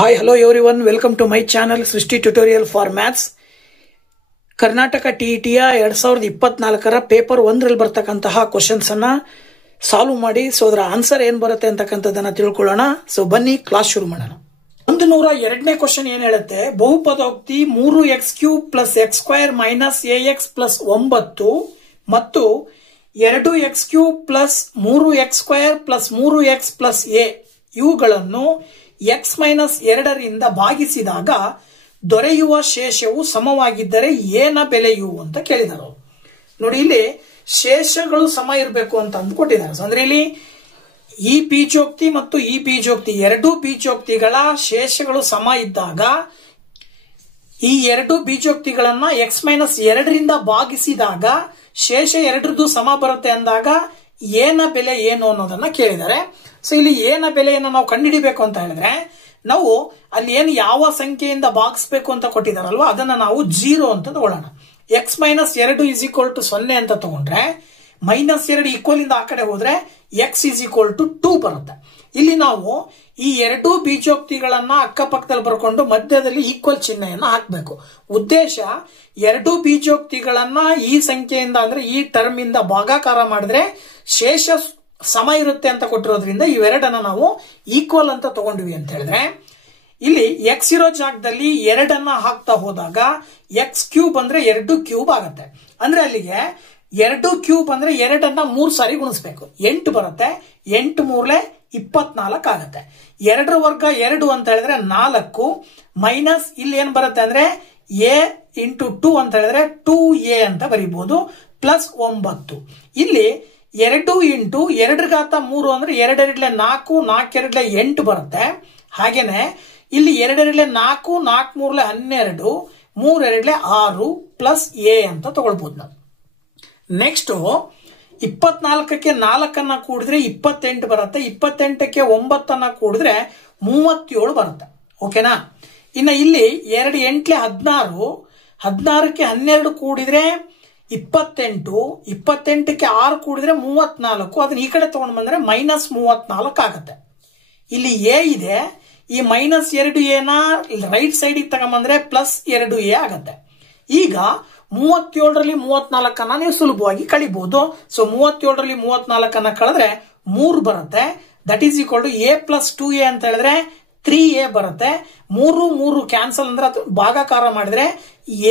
Hi, hello everyone. Welcome to my channel Srishti Tutorial for Maths. Karnataka ಟಿಇಟಿಯ 2024ರ paper 1ರಲ್ಲಿ ಬರ್ತಕ್ಕಂತಹ ಕ್ವೆಶ್ಚನ್ಸ್ ಅನ್ನ ಸಾಲ್ವ್ ಮಾಡಿ ಸೊ ಅದರ ಆನ್ಸರ್ ಏನು ಬರುತ್ತೆ ಅಂತಕ್ಕಂಥದ್ದನ್ನ ತಿಳ್ಕೊಳ್ಳೋಣ. ಸೊ ಬನ್ನಿ ಕ್ಲಾಸ್ ಶುರು ಮಾಡೋಣ. 102ನೇ ಕ್ವೆಶ್ಚನ್ ಏನು ಹೇಳುತ್ತೆ, ಬಹುಪದೋಕ್ತಿ 3x³ + x² - ax + 9 ಮತ್ತು 2x³ + 3x² + 3x + a ಇವುಗಳನ್ನು x - 2ರಿಂದ ಭಾಗಿಸಿದಾಗ ದೊರೆಯುವ ಶೇಷವು ಸಮವಾಗಿದ್ದರೆ ಏನ ಬೆಲೆಯು ಅಂತ ಕೇಳಿದರು. ನೋಡಿ, ಇಲ್ಲಿ ಶೇಷಗಳು ಸಮ ಇರಬೇಕು ಅಂತ ಅಂದ್ಕೊಟ್ಟಿದ್ದಾರೆ. ಅಂದ್ರೆ ಇಲ್ಲಿ ಈ ಬೀಜೋಕ್ತಿ ಮತ್ತು ಈ ಬೀಜೋಕ್ತಿ ಎರಡೂ ಬೀಜೋಕ್ತಿಗಳ ಶೇಷಗಳು ಸಮ ಇದ್ದಾಗ ಈ ಎರಡು ಬೀಜೋಕ್ತಿಗಳನ್ನ x - 2ರಿಂದ ಭಾಗಿಸಿದಾಗ ಶೇಷ ಎರಡರದ್ದು ಸಮ ಬರುತ್ತೆ ಅಂದಾಗ ಏನ ಬೆಲೆ ಏನು ಅನ್ನೋದನ್ನ ಕೇಳಿದ್ದಾರೆ. ಸೊ ಇಲ್ಲಿ ಏನ ಬೆಲೆಯನ್ನು ನಾವು ಕಂಡುಹಿಡಿಬೇಕು ಅಂತ ಹೇಳಿದ್ರೆ ನಾವು ಅಲ್ಲಿ ಏನು ಯಾವ ಸಂಖ್ಯೆಯಿಂದ ಭಾಗಿಸ್ಬೇಕು ಅಂತ ಕೊಟ್ಟಿದಾರಲ್ವಾ ಅದನ್ನ ನಾವು 0 ಅಂತ ತಗೊಳ್ಳೋಣ. x - 2 = 0 ಅಂತ ತಗೊಂಡ್ರೆ -2 ಈಕ್ವಲ್ ಇಂದ ಆ ಕಡೆ ಹೋದ್ರೆ x = 2 ಬರುತ್ತೆ. ಇಲ್ಲಿ ನಾವು ಈ ಎರಡೂ ಬೀಜೋಕ್ತಿಗಳನ್ನ ಅಕ್ಕಪಕ್ಕದಲ್ಲಿ ಬರ್ಕೊಂಡು ಮಧ್ಯದಲ್ಲಿ ಈಕ್ವಲ್ ಚಿಹ್ನೆಯನ್ನ ಹಾಕಬೇಕು. ಉದ್ದೇಶ ಎರಡೂ ಬೀಜೋಕ್ತಿಗಳನ್ನ ಈ ಸಂಖ್ಯೆಯಿಂದ ಅಂದ್ರೆ ಈ ಟರ್ಮ್ ಇಂದ ಭಾಗಾಕಾರ ಮಾಡಿದ್ರೆ ಶೇಷ ಸಮ ಇರುತ್ತೆ ಅಂತ ಕೊಟ್ಟಿರೋದ್ರಿಂದ ಇವೆರಡನ್ನ ನಾವು ಈಕ್ವಲ್ ಅಂತ ತಗೊಂಡ್ವಿ ಅಂತ ಹೇಳಿದ್ರೆ ಇಲ್ಲಿ x ಇರೋ ಜಾಗದಲ್ಲಿ 2 ಹಾಕ್ತಾ ಹೋದಾಗ x³ ಅಂದ್ರೆ 2³ ಆಗುತ್ತೆ. ಅಂದ್ರೆ ಅಲ್ಲಿಗೆ 2³ ಅಂದ್ರೆ 2 3 ಸಾರಿ ಗುಣಿಸ್ಬೇಕು, 8 ಬರುತ್ತೆ. 8 3 24 ಆಗುತ್ತೆ. 2 ವರ್ಗ 2 ಅಂತ ಹೇಳಿದ್ರೆ 4 ಮೈನಸ್ ಇಲ್ಲಿ ಏನ್ ಬರುತ್ತೆ ಅಂದ್ರೆ a × 2 ಅಂತ ಹೇಳಿದ್ರೆ 2a ಅಂತ ಬರೀಬಹುದು ಪ್ಲಸ್ 9. ಇಲ್ಲಿ 2 × 2⁻³ ಅಂದ್ರೆ 2 2 4 4 2 8 ಬರುತ್ತೆ. ಹಾಗೇನೆ ಇಲ್ಲಿ 2 2 4 4 3 12 3 2 6 ಪ್ಲಸ್ a ಅಂತ ತಗೊಳ್ಬಹುದು ನಾವು. ನೆಕ್ಸ್ಟ್ 24ಕ್ಕೆ 4 ಕೂಡಿದ್ರೆ 28 ಬರುತ್ತೆ. 28ಕ್ಕೆ 9 ಕೂಡಿದ್ರೆ 37 ಬರುತ್ತೆ. ಓಕೆನಾ? ಇನ್ನು ಇಲ್ಲಿ 2 8 16 16ಕ್ಕೆ 12 ಕೂಡಿದ್ರೆ 28 28ಕ್ಕೆ 6 ಕೂಡಿದ್ರೆ 34 ಅದನ್ನ ಈ ಕಡೆ ತಗೊಂಡು ಬಂದ್ರೆ -34 ಆಗುತ್ತೆ. ಇಲ್ಲಿ a ಇದೆ, ಈ -2a ರೈಟ್ ಸೈಡ್ ತಗೊಂಡ್ಬಂದ್ರೆ +2a ಆಗುತ್ತೆ. ಈಗ 37ರಲ್ಲಿ 34 ನೀವು ಸುಲಭವಾಗಿ ಕಳಿಬಹುದು. ಸೊ 37ರಲ್ಲಿ 34 ಕಳೆದ್ರೆ 3 ಬರುತ್ತೆ. That is equal to a + 2a ಅಂತ ಹೇಳಿದ್ರೆ 3a ಬರುತ್ತೆ. 3 3 ಕ್ಯಾನ್ಸಲ್ ಅಂದ್ರೆ ಭಾಗಾಕಾರ ಮಾಡಿದ್ರೆ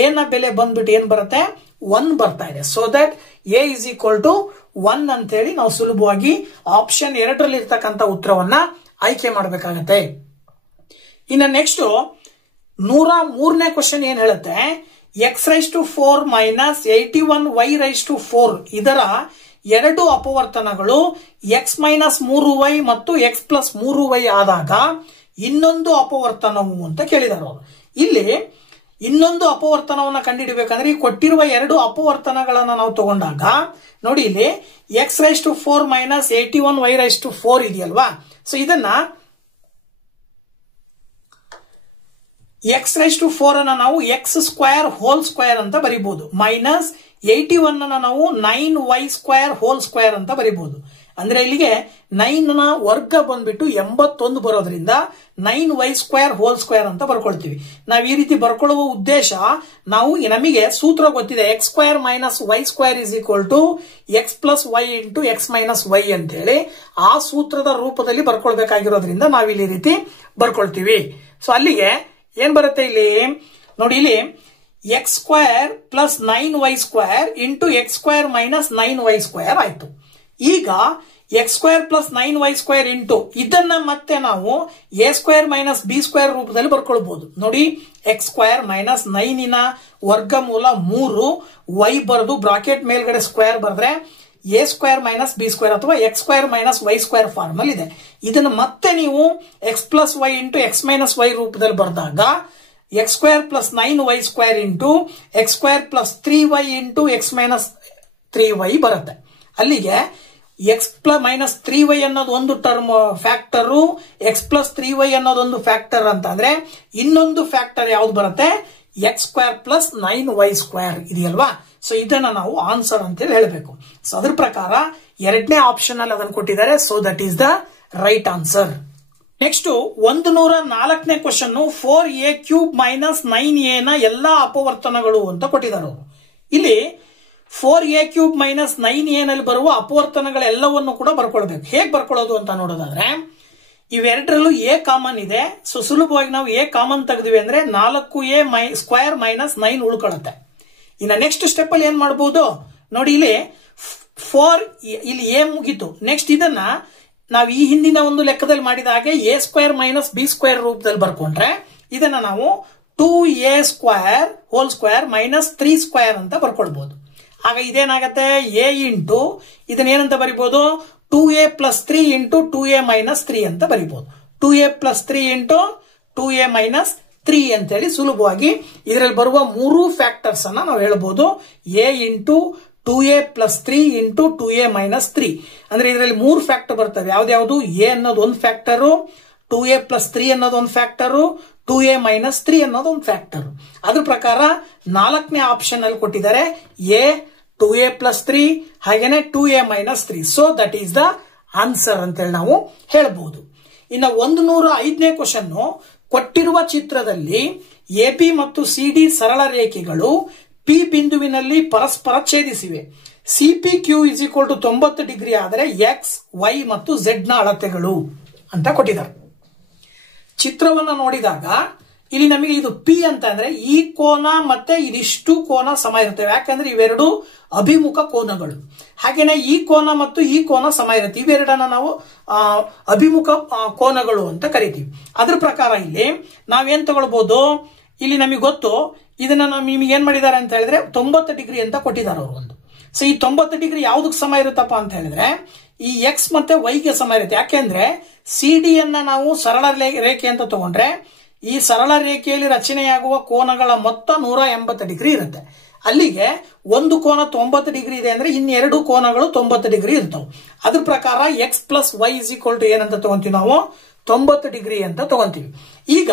ಏನ ಬೆಲೆ ಬಂದ್ಬಿಟ್ಟು ಏನ್ ಬರುತ್ತೆ 1 ಬರ್ತಾ ಇದೆ. ಸೊ ದಟ್ a = 1 ಅಂತ ಹೇಳಿ ನಾವು ಸುಲಭವಾಗಿ ಆಪ್ಷನ್ 2ರಲ್ಲಿ ಇರ್ತಕ್ಕಂಥ ಉತ್ತರವನ್ನ ಆಯ್ಕೆ ಮಾಡಬೇಕಾಗತ್ತೆ. ಇನ್ನು ನೆಕ್ಸ್ಟ್ 103ನೇ ಕ್ವೆಶ್ಚನ್ ಏನ್ ಹೇಳುತ್ತೆ, x⁴ - 81y⁴ ಇದರ ಎರಡು ಅಪವರ್ತನಗಳು x - 3y ಮತ್ತು x + 3y ಆದಾಗ ಇನ್ನೊಂದು ಅಪವರ್ತನವು ಅಂತ ಕೇಳಿದಾರೆ ಅವರು. ಇಲ್ಲಿ ಇನ್ನೊಂದು ಅಪವರ್ತನವನ್ನ ಕಂಡುಹಿಡಬೇಕಂದ್ರೆ ಕೊಟ್ಟಿರುವ ಎರಡು ಅಪವರ್ತನಗಳನ್ನ ನಾವು ತಗೊಂಡಾಗ ನೋಡಿ, ಇಲ್ಲಿ x⁴ - 81y⁴ ಇದೆಯಲ್ವಾ. ಸೊ ಇದನ್ನ x⁴ ಅನ್ನ ನಾವು x² ಅಂತ ಬರೀಬಹುದು, -81 ನಾವು 9y² ಅಂತ ಬರೀಬಹುದು. ಅಂದ್ರೆ ಇಲ್ಲಿಗೆ 9ನ ವರ್ಗ ಬಂದ್ಬಿಟ್ಟು 81 ಬರೋದ್ರಿಂದ 9y² ಅಂತ ಬರ್ಕೊಳ್ತೀವಿ. ನಾವು ಈ ರೀತಿ ಬರ್ಕೊಳ್ಳುವ ಉದ್ದೇಶ ನಾವು ನಮಗೆ ಸೂತ್ರ ಗೊತ್ತಿದೆ, x² - y² = x + y × x - y ಅಂತ ಹೇಳಿ ಆ ಸೂತ್ರದ ರೂಪದಲ್ಲಿ ಬರ್ಕೊಳ್ಬೇಕಾಗಿರೋದ್ರಿಂದ ನಾವಿಲ್ಲಿ ಈ ರೀತಿ ಬರ್ಕೊಳ್ತೀವಿ. ಸೊ ಅಲ್ಲಿಗೆ ಏನ್ ಬರುತ್ತೆ ಇಲ್ಲಿ ನೋಡಿ, ಇಲ್ಲಿ x² + 9y² × x² - 9y² ಆಯ್ತು. ಈಗ x² + 9y² ಇದನ್ನ ಮತ್ತೆ ನಾವು a² - b² ರೂಪದಲ್ಲಿ ಬರ್ಕೊಳ್ಬಹುದು. ನೋಡಿ, x² - 9ನ ವರ್ಗಮೂಲ 3 y ಬರೆದು ಬ್ರಾಕೆಟ್ ಮೇಲ್ಗಡೆ ಸ್ಕ್ವೇರ್ ಬರೆದ್ರೆ a² - b² ಅಥವಾ x² - y² ಫಾರ್ಮಲ್ ಇದೆ. ಇದನ್ನ ಮತ್ತೆ ನೀವು x + y × x - y ರೂಪದಲ್ಲಿ ಬರೆದಾಗ x² + 9y² × x² + 3y × x - 3y ಬರುತ್ತೆ. ಅಲ್ಲಿಗೆ x - 3y ಅನ್ನೋದು ಒಂದು ಟರ್ಮ್ ಫ್ಯಾಕ್ಟರು, x + 3y ಅನ್ನೋದೊಂದು ಫ್ಯಾಕ್ಟರ್ ಅಂತ ಅಂದ್ರೆ ಇನ್ನೊಂದು ಫ್ಯಾಕ್ಟರ್ ಯಾವ್ದು ಬರುತ್ತೆ x² + 9y² ಇದೆಯಲ್ವಾ. ಸೊ ಇದನ್ನ ನಾವು ಆನ್ಸರ್ ಅಂತೇಳಿ ಹೇಳಬೇಕು. ಸೊ ಅದ್ರ ಪ್ರಕಾರ 2ನೇ ಆಪ್ಷನ್ ಅಲ್ಲಿ ಅದನ್ನು ಕೊಟ್ಟಿದ್ದಾರೆ. So that is the right answer. Next 104ನೇ ಕ್ವಶನ್ 4a³ - 9a ನ ಎಲ್ಲಾ ಅಪವರ್ತನಗಳು ಅಂತ ಕೊಟ್ಟಿದ್ದಾರೆ ಅವರು. ಇಲ್ಲಿ 4a³ - 9a ನಲ್ಲಿ ಬರುವ ಅಪವರ್ತನಗಳೆಲ್ಲವನ್ನು ಕೂಡ ಬರ್ಕೊಳ್ಬೇಕು. ಹೇಗೆ ಬರ್ಕೊಳ್ಳೋದು ಅಂತ ನೋಡೋದಾದ್ರೆ ಇವೆರಡರಲ್ಲೂ a ಕಾಮನ್ ಇದೆ. ಸೊ ಸುಲಭವಾಗಿ ನಾವು a ಕಾಮನ್ ತೆಗೆದ್ವಿ ಅಂದ್ರೆ 4a² - 9 ಉಳ್ಕೊಳ್ಳುತ್ತೆ. ಇನ್ನು ನೆಕ್ಸ್ಟ್ ಸ್ಟೆಪ್ ಅಲ್ಲಿ ಏನ್ ಮಾಡಬಹುದು ನೋಡಿ, ಇಲ್ಲಿ 4 ಇಲ್ಲಿ a ಮುಗಿತು. ನೆಕ್ಸ್ಟ್ ಇದನ್ನ ನಾವು ಈ ಹಿಂದಿನ ಒಂದು ಲೆಕ್ಕದಲ್ಲಿ ಮಾಡಿದ ಹಾಗೆ a² - b² ರೂಪದಲ್ಲಿ ಬರ್ಕೊಂಡ್ರೆ ಇದನ್ನ ನಾವು 2a² - 3² ಅಂತ ಬರ್ಕೊಳ್ಬಹುದು. ಆಗ ಇದೇನಾಗತ್ತೆ a ಇಂಟು ಇದನ್ನ ಏನಂತ ಬರಿಬಹುದು 2a + 3 × 2a - 3 ಅಂತ ಬರಿಬಹುದು. 2a + 3 × 2a - 3 ಅಂತ ಹೇಳಿ ಸುಲಭವಾಗಿ ಇದರಲ್ಲಿ ಬರುವ ಮೂರು ಫ್ಯಾಕ್ಟರ್ಸ್ ಅನ್ನ ನಾವು ಹೇಳ್ಬಹುದು. a ಇಂಟು 2a + 3 × 2a - 3 ಅಂದ್ರೆ ಇದರಲ್ಲಿ ಮೂರು ಫ್ಯಾಕ್ಟರ್ ಬರ್ತವೆ. ಯಾವ್ದು a ಅನ್ನೋದು ಒಂದು ಫ್ಯಾಕ್ಟರು, 2a + 3 ಅನ್ನೋದು ಒಂದು ಫ್ಯಾಕ್ಟರು, 2a - 3 ಅನ್ನೋದು ಒಂದು ಫ್ಯಾಕ್ಟರ್. ಅದ್ರ ಪ್ರಕಾರ 4ನೇ ಆಪ್ಷನ್ ಅಲ್ಲಿ ಕೊಟ್ಟಿದ್ದಾರೆ a 2a + 3 ಹಾಗೇನೆ 2a - 3. So that is the answer ಅಂತ ಹೇಳಿ ನಾವು ಹೇಳಬಹುದು. ಇನ್ನು 105ನೇ ಕ್ವಶನ್ ಕೊಟ್ಟಿರುವ ಚಿತ್ರದಲ್ಲಿ AB ಮತ್ತು CD ಸರಳ ರೇಖೆಗಳು P ಬಿಂದುವಿನಲ್ಲಿ ಪರಸ್ಪರ ಛೇದಿಸಿವೆ. CPQ = 90 ಡಿಗ್ರಿ ಆದರೆ X, Y ಮತ್ತು Z ನ ಅಳತೆಗಳು ಅಂತ ಕೊಟ್ಟಿದ್ದಾರೆ. ಚಿತ್ರವನ್ನ ನೋಡಿದಾಗ ಇಲ್ಲಿ ನಮಗೆ ಇದು P ಅಂತ ಅಂದ್ರೆ ಈ ಕೋನ ಮತ್ತೆ ಇದಿಷ್ಟು ಕೋನ ಸಮ ಇರ್ತವೆ. ಯಾಕಂದ್ರೆ ಇವೆರಡು ಅಭಿಮುಖ ಕೋನಗಳು. ಹಾಗೇನೆ ಈ ಕೋನ ಮತ್ತು ಈ ಕೋನ ಸಮ ಇರುತ್ತೆ. ಇವೆರಡನ್ನ ನಾವು ಅಭಿಮುಖ ಕೋನಗಳು ಅಂತ ಕರಿತೀವಿ. ಅದ್ರ ಪ್ರಕಾರ ಇಲ್ಲಿ ನಾವೇನ್ ತಗೊಳ್ಬಹುದು, ಇಲ್ಲಿ ನಮಗೆ ಗೊತ್ತು ಇದನ್ನ ನಿಮಗೆ ಏನ್ ಮಾಡಿದ್ದಾರೆ ಅಂತ ಹೇಳಿದ್ರೆ 90 ಡಿಗ್ರಿ ಅಂತ ಕೊಟ್ಟಿದ್ದಾರೆ ಅವರು ಒಂದು. ಸೊ ಈ 90 ಡಿಗ್ರಿ ಯಾವ್ದಕ್ಕೆ ಸಮ ಇರುತ್ತಪ್ಪ ಅಂತ ಹೇಳಿದ್ರೆ ಈ X ಮತ್ತೆ Y ಗೆ ಸಮ ಇರುತ್ತೆ. ಯಾಕೆಂದ್ರೆ CD ಯನ್ನ ನಾವು ಸರಳ ರೇಖೆ ಅಂತ ತಗೊಂಡ್ರೆ ಈ ಸರಳ ರೇಖೆಯಲ್ಲಿ ರಚನೆಯಾಗುವ ಕೋನಗಳ ಮೊತ್ತ 180 ಡಿಗ್ರಿ ಇರುತ್ತೆ. ಅಲ್ಲಿಗೆ ಒಂದು ಕೋನ 90 ಡಿಗ್ರಿ ಇದೆ ಅಂದ್ರೆ ಇನ್ನೆರಡು ಕೋನಗಳು 90 ಡಿಗ್ರಿ ಇರ್ತಾವೆ. ಅದ್ರ ಪ್ರಕಾರ X + Y = ಏನಂತ ತಗೊಂತೀವಿ ನಾವು 90 ಡಿಗ್ರಿ ಅಂತ ತಗೊಂತೀವಿ. ಈಗ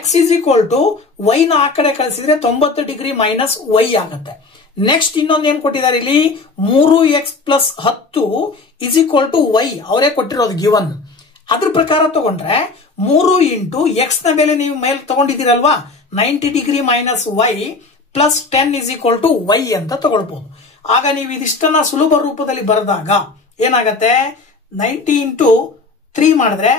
X = Y ನ ಆ ಕಡೆ ಕಳಿಸಿದ್ರೆ 90 ಡಿಗ್ರಿ - Y ಆಗುತ್ತೆ. ನೆಕ್ಸ್ಟ್ ಇನ್ನೊಂದು ಏನ್ ಕೊಟ್ಟಿದ್ದಾರೆ ಇಲ್ಲಿ 3x + 10 = Y ಅವರೇ ಕೊಟ್ಟಿರೋದು ಗಿವನ್. ಅದ್ರ ಪ್ರಕಾರ ತಗೊಂಡ್ರೆ 3 ಇಂಟು X ನ ಬೆಲೆ ನೀವು ಮೇಲೆ ತಗೊಂಡಿದ್ದೀರಲ್ವಾ 90 ಡಿಗ್ರಿ - Y + 10 = Y ಅಂತ ತಗೊಳ್ಬಹುದು. ಆಗ ನೀವು ಇದಿಷ್ಟನ್ನ ಸುಲಭ ರೂಪದಲ್ಲಿ ಬರೆದಾಗ ಏನಾಗತ್ತೆ 90 ಇಂಟು 3 ಮಾಡಿದ್ರೆ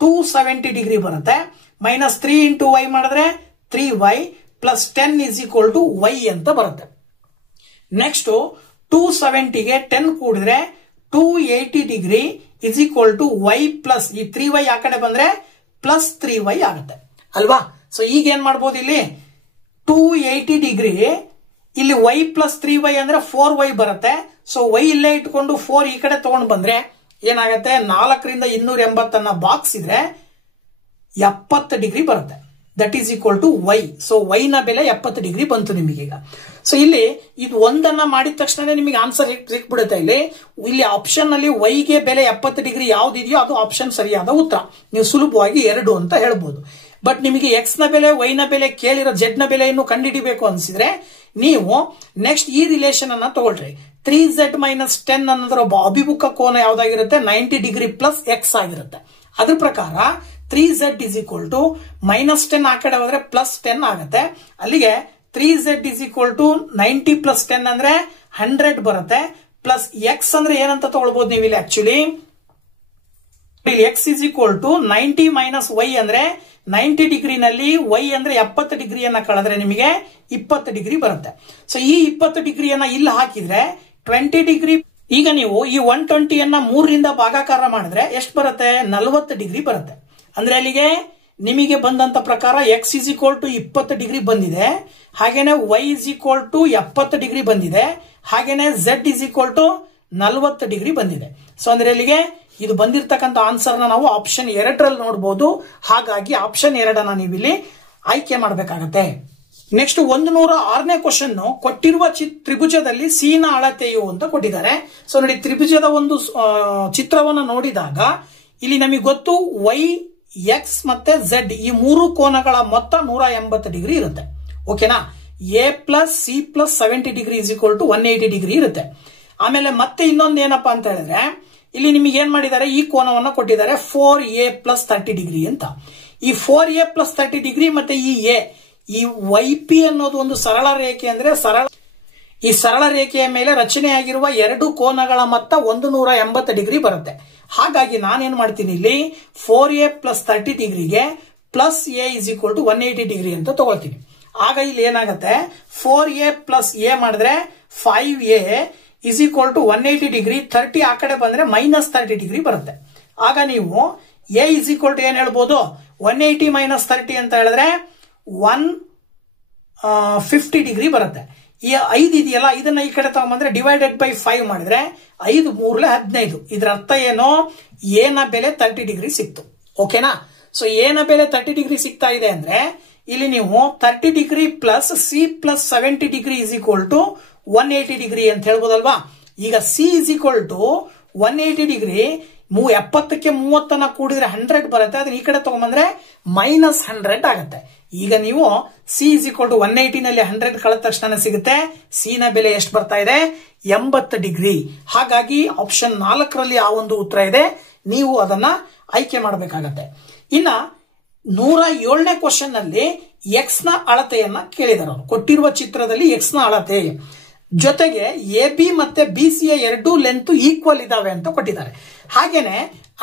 270 ಡಿಗ್ರಿ ಬರುತ್ತೆ. -3 ಇಂಟು Y ಮಾಡಿದ್ರೆ 3Y + 10 = Y ಅಂತ ಬರುತ್ತೆ. ನೆಕ್ಸ್ಟ್ 270ಗೆ 10 ಕೂಡಿದ್ರೆ 280 ಡಿಗ್ರಿ = Y ಪ್ಲಸ್ ಈ 3Y ಆ ಕಡೆ ಬಂದ್ರೆ +3Y ಆಗುತ್ತೆ ಅಲ್ವಾ. ಸೊ ಈಗ ಏನ್ ಮಾಡಬಹುದು, ಇಲ್ಲಿ 280 ಡಿಗ್ರಿ ಇಲ್ಲಿ Y + 3Y ಅಂದ್ರೆ 4Y ಬರುತ್ತೆ. ಸೊ Y ಇಲ್ಲೇ ಇಟ್ಕೊಂಡು 4 ಈ ಕಡೆ ತಗೊಂಡು ಬಂದ್ರೆ ಏನಾಗುತ್ತೆ 4 ರಿಂದ 280 ಬಾಕ್ಸ್ ಇದ್ರೆ 70 ಡಿಗ್ರಿ ಬರುತ್ತೆ. That is = Y. So Y ನ ಬೆಲೆ 70 ಡಿಗ್ರಿ ಬಂತು ನಿಮಗೀಗ. ಸೊ ಇಲ್ಲಿ ಇದು ಒಂದನ್ನ ಮಾಡಿದ ತಕ್ಷಣ ನಿಮಗೆ ಆನ್ಸರ್ ಸಿಕ್ಬಿಡುತ್ತೆ. ಇಲ್ಲಿ ಆಪ್ಷನ್ ನಲ್ಲಿ Y ಗೆ ಬೆಲೆ 70 ಡಿಗ್ರಿ ಯಾವ್ದಿದೆಯೋ ಅದು ಆಪ್ಷನ್ ಸರಿಯಾದ ಉತ್ತರ. ನೀವು ಸುಲಭವಾಗಿ 2 ಅಂತ ಹೇಳ್ಬೋದು. ಬಟ್ ನಿಮಗೆ X ನ ಬೆಲೆ Y ನ ಬೆಲೆ ಕೇಳಿರೋ Z ನ ಬೆಲೆಯನ್ನು ಕಂಡುಹಿಡಿಬೇಕು ಅನ್ಸಿದ್ರೆ ನೀವು ನೆಕ್ಸ್ಟ್ ಈ ರಿಲೇಷನ್ ಅನ್ನ ತಗೊಳ್ರಿ. 3Z - 10 ಅನ್ನೋದ್ರ ಅಭಿಮುಖ ಕೋನ ಯಾವ್ದಾಗಿರುತ್ತೆ 90 ಡಿಗ್ರಿ + X ಆಗಿರುತ್ತೆ. ಅದ್ರ ಪ್ರಕಾರ 3Z = -10 ಆ ಕಡೆ ಹೋದ್ರೆ +10 ಆಗುತ್ತೆ. ಅಲ್ಲಿಗೆ 3Z = 90 + 10 ಅಂದ್ರೆ 100 ಬರುತ್ತೆ. ಪ್ಲಸ್ X ಅಂದ್ರೆ ಏನಂತ ತಗೊಳ್ಬಹುದು ನೀವು ಇಲ್ಲಿ ಆಕ್ಚುಲಿ X = 90 - Y ಅಂದ್ರೆ 90 ಡಿಗ್ರಿನಲ್ಲಿ Y ಅಂದ್ರೆ 70 ಡಿಗ್ರಿಯನ್ನ ಕಳೆದ್ರೆ ನಿಮಗೆ 20 ಡಿಗ್ರಿ ಬರುತ್ತೆ. ಸೊ ಈ 20 ಡಿಗ್ರಿಯನ್ನ ಇಲ್ಲಿ ಹಾಕಿದ್ರೆ 20 ಡಿಗ್ರಿ. ಈಗ ನೀವು ಈ 120ಯನ್ನ 3 ರಿಂದ ಭಾಗಾಕಾರ ಮಾಡಿದ್ರೆ ಎಷ್ಟು ಬರುತ್ತೆ 40 ಡಿಗ್ರಿ ಬರುತ್ತೆ. ಅಂದ್ರೆ ಅಲ್ಲಿಗೆ ನಿಮಗೆ ಬಂದಂತ ಪ್ರಕಾರ X = 20 ಡಿಗ್ರಿ ಬಂದಿದೆ, ಹಾಗೇನೆ Y = 70 ಡಿಗ್ರಿ ಬಂದಿದೆ, ಹಾಗೇನೆ Z = 40 ಡಿಗ್ರಿ ಬಂದಿದೆ. ಸೊ ಅಂದ್ರೆ ಅಲ್ಲಿಗೆ ಇದು ಬಂದಿರತಕ್ಕಂತ ಆನ್ಸರ್ ನಾವು ಆಪ್ಷನ್ 2ರಲ್ಲಿ ನೋಡಬಹುದು. ಹಾಗಾಗಿ ಆಪ್ಷನ್ 2 ನೀವು ಇಲ್ಲಿ ಆಯ್ಕೆ ಮಾಡಬೇಕಾಗತ್ತೆ. ನೆಕ್ಸ್ಟ್ 106ನೇ ಕ್ವಶನ್ ಕೊಟ್ಟಿರುವ ತ್ರಿಭುಜದಲ್ಲಿ C ನ ಅಳತೆಯು ಅಂತ ಕೊಟ್ಟಿದ್ದಾರೆ. ಸೊ ನೋಡಿ, ತ್ರಿಭುಜದ ಒಂದು ಚಿತ್ರವನ್ನು ನೋಡಿದಾಗ ಇಲ್ಲಿ ನಮಗೆ ಗೊತ್ತು Y, X ಮತ್ತೆ Z ಈ ಮೂರು ಕೋನಗಳ ಮೊತ್ತ 180 ಡಿಗ್ರಿ ಇರುತ್ತೆ. ಓಕೆನಾ. A + C + 70 ಡಿಗ್ರಿ = 180 ಡಿಗ್ರಿ ಇರುತ್ತೆ. ಆಮೇಲೆ ಮತ್ತೆ ಇನ್ನೊಂದು ಏನಪ್ಪಾ ಅಂತ ಹೇಳಿದ್ರೆ ಇಲ್ಲಿ ನಿಮಗೆ ಏನ್ ಮಾಡಿದ್ದಾರೆ, ಈ ಕೋನವನ್ನು ಕೊಟ್ಟಿದ್ದಾರೆ 4a + 30 ಡಿಗ್ರಿ ಅಂತ. ಈ 4a + 30 ಡಿಗ್ರಿ ಮತ್ತೆ ಈ YP ಅನ್ನೋದು ಒಂದು ಸರಳ ರೇಖೆ. ಅಂದ್ರೆ ಈ ಸರಳ ರೇಖೆಯ ಮೇಲೆ ರಚನೆಯಾಗಿರುವ ಎರಡು ಕೋನಗಳ ಮೊತ್ತ 180 ಡಿಗ್ರಿ ಬರುತ್ತೆ. ಹಾಗಾಗಿ ನಾನೇನ್ ಮಾಡ್ತೀನಿ, ಇಲ್ಲಿ 4a + 30 ಡಿಗ್ರಿಗೆ ಪ್ಲಸ್ a = 180 ಡಿಗ್ರಿ ಅಂತ ತಗೊಳ್ತೀನಿ. ಆಗ ಇಲ್ಲಿ ಏನಾಗುತ್ತೆ, 4a + a ಮಾಡಿದ್ರೆ 5a = 180 ಡಿಗ್ರಿ, 30 ಆ ಕಡೆ ಬಂದ್ರೆ -30 ಡಿಗ್ರಿ ಬರುತ್ತೆ. ಆಗ ನೀವು a = ಏನ್ ಹೇಳ್ಬೋದು, 180 - 30 ಅಂತ ಹೇಳಿದ್ರೆ 150 ಡಿಗ್ರಿ ಬರುತ್ತೆ. ಈ 5 ಇದೆಯಲ್ಲ, ಇದನ್ನ ಈ ಕಡೆ ತಗೊಂಡ್ಬಂದ್ರೆ /5 ಮಾಡಿದ್ರೆ 5 × 3 = 15. ಇದರ ಅರ್ಥ ಏನು, a ನ ಬೆಲೆ 30 ಡಿಗ್ರಿ ಸಿಕ್ತು. ಓಕೆನಾ? ಸೊ a ನ ಬೆಲೆ 30 ಡಿಗ್ರಿ ಸಿಗ್ತಾ ಇದೆ ಅಂದ್ರೆ ಇಲ್ಲಿ ನೀವು 30 degree plus c + 70 degree = 180 degree ಅಂತ ಹೇಳ್ಬೋದಲ್ವಾ. ಈಗ c = 180 ಡಿಗ್ರಿ, 70ಕ್ಕೆ 30 ಕೂಡಿದ್ರೆ 100 ಬರುತ್ತೆ. ಅದನ್ನ ಈ ಕಡೆ ತಗೊಂಡ್ಬಂದ್ರೆ -100 ಆಗುತ್ತೆ. ಈಗ ನೀವು c = 180 ನಲ್ಲಿ 100 ಕಳೆದ ತಕ್ಷಣ ಸಿಗುತ್ತೆ, c ನ ಬೆಲೆ ಎಷ್ಟು ಬರ್ತಾ ಇದೆ, 80 ಡಿಗ್ರಿ. ಹಾಗಾಗಿ ಆಪ್ಷನ್ 4ರಲ್ಲಿ ಆ ಒಂದು ಉತ್ತರ ಇದೆ. ನೀವು ಅದನ್ನ ಆಯ್ಕೆ ಮಾಡಬೇಕಾಗತ್ತೆ. ಇನ್ನ 107ನೇ ಕ್ವಶನ್ ನಲ್ಲಿ x ನ ಅಳತೆಯನ್ನ ಕೇಳಿದಾರೆ. ಕೊಟ್ಟಿರುವ ಚಿತ್ರದಲ್ಲಿ x ನ ಅಳತೆ ಜೊತೆಗೆ AB ಮತ್ತೆ BC ಎರಡೂ ಲೆಂತ್ ಈಕ್ವಲ್ ಇದಾವೆ ಅಂತ ಕೊಟ್ಟಿದ್ದಾರೆ. ಹಾಗೇನೆ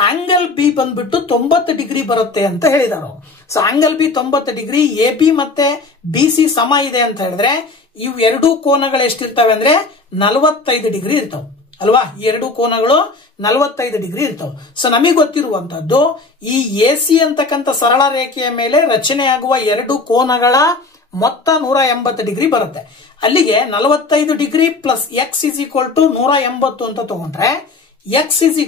ಆಂಗಲ್ ಬಿ ಬಂದ್ಬಿಟ್ಟು 90 ಡಿಗ್ರಿ ಬರುತ್ತೆ ಅಂತ ಹೇಳಿದಾರೆ. So angle B 90 degree, AB ಮತ್ತೆ BC ಸಮ ಇದೆ ಅಂತ ಹೇಳಿದ್ರೆ ಇವು ಎರಡೂ ಕೋನಗಳು ಎಷ್ಟಿರ್ತವೆ ಅಂದ್ರೆ 45 ಡಿಗ್ರಿ ಇರ್ತಾವೆ ಅಲ್ವಾ. ಈ ಎರಡು ಕೋನಗಳು 45 ಡಿಗ್ರಿ ಇರ್ತಾವೆ. ಸೊ ನಮಗೆ ಗೊತ್ತಿರುವಂತದ್ದು ಈ AC ಅಂತಕ್ಕಂಥ ಸರಳ ರೇಖೆಯ ಮೇಲೆ ರಚನೆಯಾಗುವ ಎರಡು ಕೋನಗಳ ಮೊತ್ತ 180 ಡಿಗ್ರಿ ಬರುತ್ತೆ. ಅಲ್ಲಿಗೆ 45 ಡಿಗ್ರಿ ಪ್ಲಸ್ x = 180 ಅಂತ ತಗೊಂಡ್ರೆ x =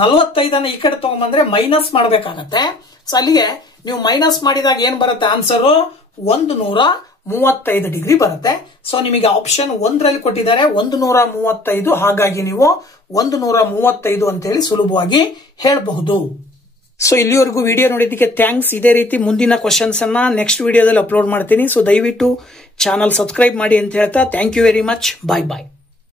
45 ಈ ಕಡೆ ತಗೊಂಡ್ಬಂದ್ರೆ ಮೈನಸ್ ಮಾಡಬೇಕಾಗತ್ತೆ. ಸೊ ಅಲ್ಲಿಗೆ ನೀವು ಮೈನಸ್ ಮಾಡಿದಾಗ ಏನ್ ಬರುತ್ತೆ, ಆನ್ಸರ್ 135 ಡಿಗ್ರಿ ಬರುತ್ತೆ. ಸೊ ನಿಮಗೆ ಆಪ್ಷನ್ 1ರಲ್ಲಿ ಕೊಟ್ಟಿದ್ದಾರೆ 135. ಹಾಗಾಗಿ ನೀವು 135 ಅಂತ ಹೇಳಿ ಸುಲಭವಾಗಿ ಹೇಳಬಹುದು. ಸೊ ಇಲ್ಲಿವರೆಗೂ ವಿಡಿಯೋ ನೋಡಿದ್ದಕ್ಕೆ ಥ್ಯಾಂಕ್ಸ್. ಇದೇ ರೀತಿ ಮುಂದಿನ ಕ್ವಶನ್ಸ್ ಅನ್ನ ನೆಕ್ಸ್ಟ್ ವಿಡಿಯೋದಲ್ಲಿ ಅಪ್ಲೋಡ್ ಮಾಡ್ತೀನಿ. ಸೊ ದಯವಿಟ್ಟು ಚಾನಲ್ ಸಬ್ಸ್ಕ್ರೈಬ್ ಮಾಡಿ ಅಂತ ಹೇಳ್ತಾ thank you very much. Bye bye.